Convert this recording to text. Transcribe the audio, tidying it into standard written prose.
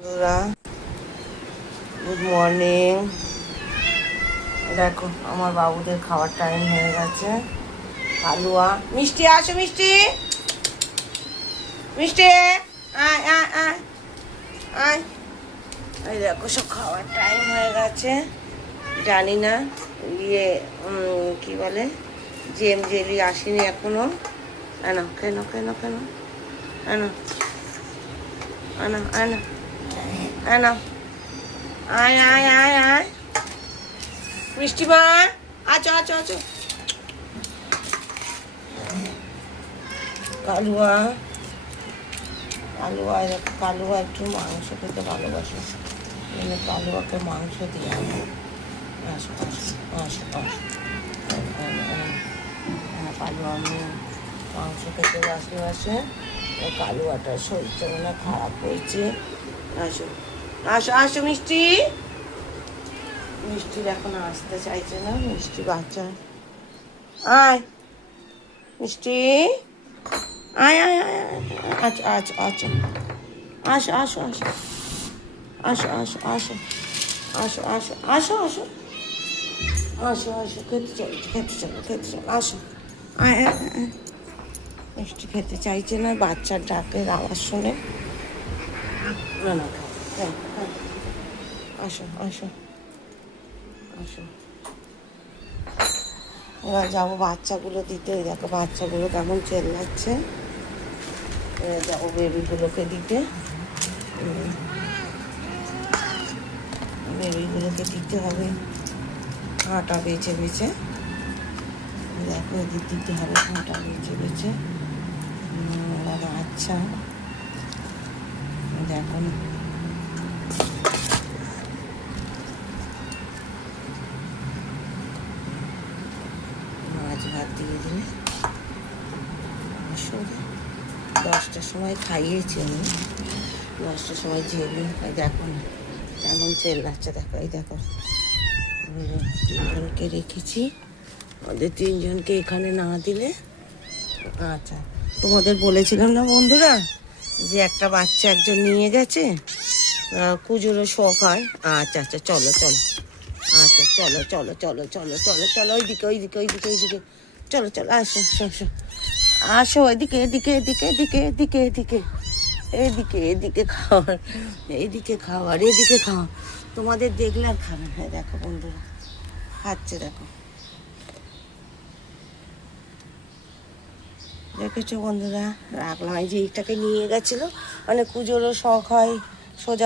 বন্ধুরা, good morning. দেখো আমার বাবুদের খাওয়ার টাইম হয়ে গেছে। কালুয়া মিষ্টি, আসো মিষ্টি, মিষ্টি আয় আয় আয় আয়। এই দেখো সব খাওয়ার টাইম হয়ে গেছে। জানি না ইয়ে কি বলে, জেম জেলি আসেনি এখনো। আনো কেন কেন কেন, আনো আনো আনো আনো, আয় আয় আয় আয় মিষ্টি মা, আছো আছো আছো। কালুয়া কালুয়া দেখো, কালুয়া একটু মাংস খেতে ভালোবাসে, মানে কালুয়াকে মাংস দিয়ে আনো। আসো আসো আসো আসো। হ্যাঁ, কালুয়া আমি মাংস খেতে বাসে। কালুয়াটার শরীরটা মানে খারাপ হয়েছে। আসো আসো আসো মিষ্টি। মিষ্টির এখন আসতে চাইছে না, মিষ্টি বাচ্চা। আয় মিষ্টি, আয় আয় আয় আয়। আচ্ছা আচ্ছা আচ্ছা, আসো আসো আসো আসো আসো আসো আসো আসো আসো আসো আসো আসো, খেতে চলো খেতে চলো খেতে চলো, আসো। আয় আয় আয়। মিষ্টি খেতে চাইছে না, বাচ্চার ডাকের আওয়াজ শুনে। না না, হ্যাঁ হ্যাঁ, আসো আসো আসো। এবার যাবো বাচ্চাগুলো দিতে। দেখো বাচ্চাগুলো কেমন চেল্লাচ্ছে। এবার যাবো বেবিগুলোকে দিতে। বেবিগুলোকে দিতে হবে আটা বেছে বেছে। দেখো এদের দিতে হবে আটা বেছে বেছে। আচ্ছা দেখো, মাছ ভাত দিয়ে দিলে। আসলে 10টার সময় খাইয়েছি আমি, 10টার সময় ঝেলি। এই দেখো না কেমন চেল্লাচ্ছে, দেখো এই দেখো। তিনজনকে রেখেছি, ওদের তিনজনকে এখানে না দিলে। আচ্ছা, তোমাদের বলেছিলাম না বন্ধুরা যে একটা বাচ্চা একজন নিয়ে গেছে, কুজোরও শখ হয়। আচ্ছা আচ্ছা, চলো চলো, আচ্ছা চলো চলো চলো চলো চলো চলো, ওইদিকে ওইদিকে ওইদিকে ওইদিকে, চলো চলো, আসো আসো আসো আসো, এদিকে এদিকে এদিকে এদিকে এদিকে এদিকে এদিকে এদিকে খাওয়ার, এদিকে খাওয়ার, এদিকে খাওয়া। তোমাদের দেখলে আর খাবে না। দেখো বন্ধুরা খাচ্ছে, দেখো দেখেছো বন্ধুরা। রাখলাম, এই যে এইটাকে নিয়ে গেছিলো, মানে কুজোরও শখ হয় সোজা